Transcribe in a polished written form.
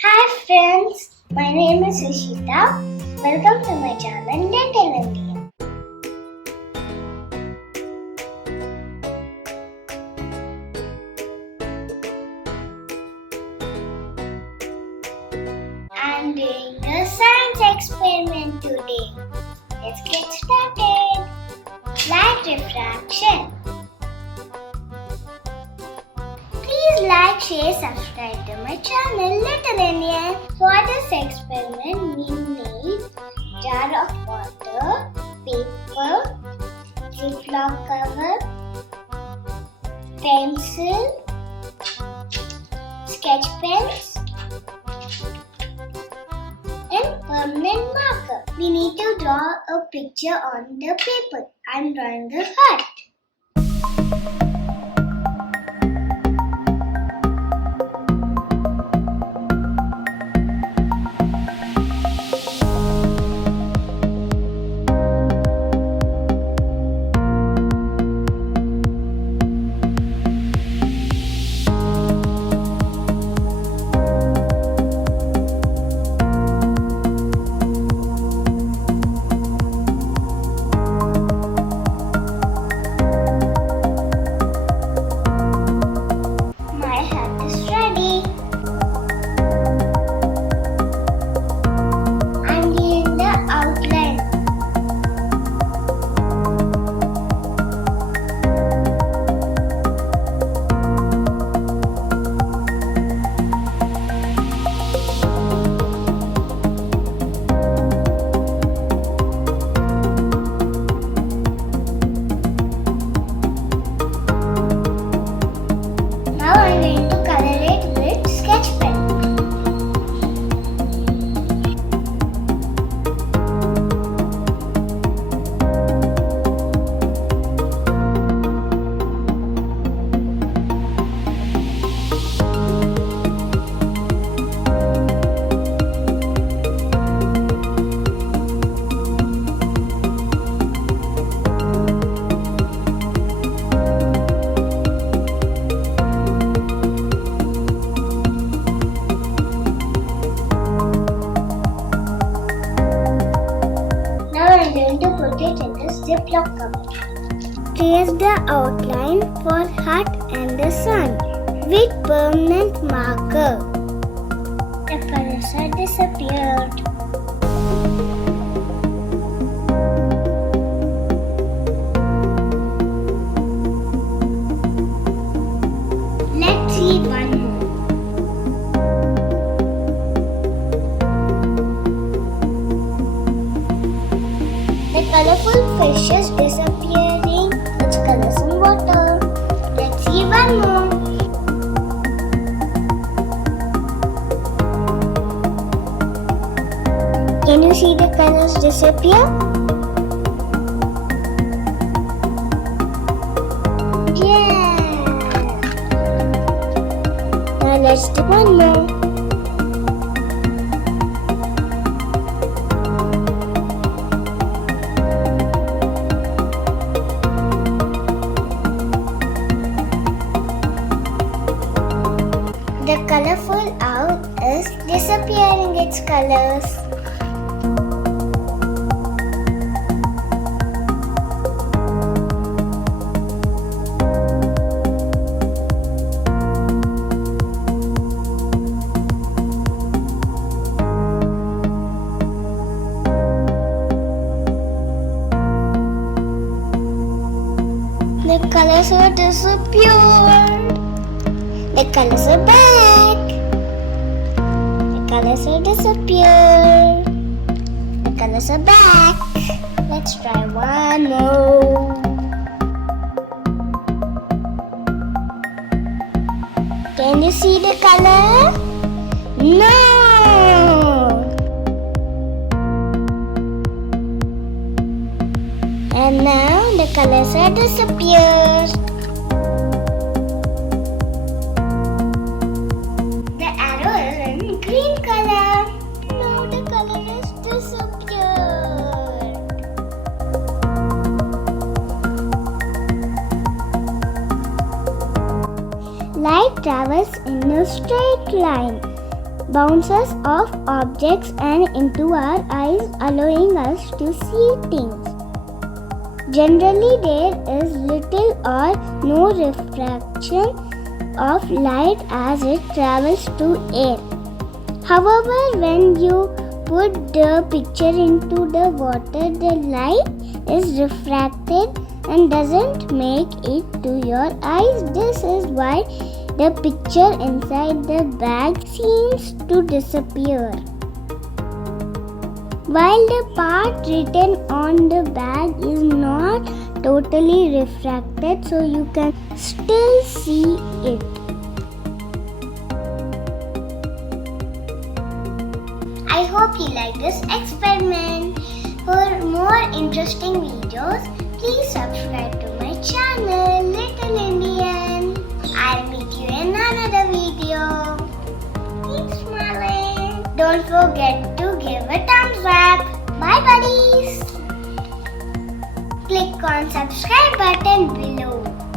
Hi friends, my name is Ishita. Welcome to my channel Little India. I'm doing a science experiment today. Let's get started. Light refraction. Please like, share, subscribe to my channel Little Indian. For this experiment, we need jar of water, paper, Ziploc cover, pencil, sketch pens, and permanent marker. We need to draw a picture on the paper. I'm drawing a heart. My hat is ready. I'm doing the outline. Now I'm going to color it with sketch pen. Now I'm going to put it in the Ziploc cover. Trace the outline for heart and the sun with permanent marker. The colors are disappeared. Let's see one more. The colorful fish is disappearing. Its colors in water. Let's see one more. Can you see the colors disappear? Yeah. Now let's do one more. The colorful owl is disappearing its colors. The colors are disappeared. The colors are back. The colors are disappeared. The colors are back. Let's try one more. Can you see the color? No. And now the colors are disappeared. The arrow is in green color. Now the color is disappeared. Light travels in a straight line. bounces off objects and into our eyes, allowing us to see things. Generally, there is little or no refraction of light as it travels through air. However, when you put the picture into the water, the light is refracted and doesn't make it to your eyes. This is why the picture inside the bag seems to disappear, while the part written on the bag is not totally refracted, so you can still see it. I hope you like this experiment. For more interesting videos, please subscribe to my channel, Little Indian. I'll meet you in another video. Keep smiling. Don't forget to give a thumbs up. Bye buddies. Click on subscribe button below.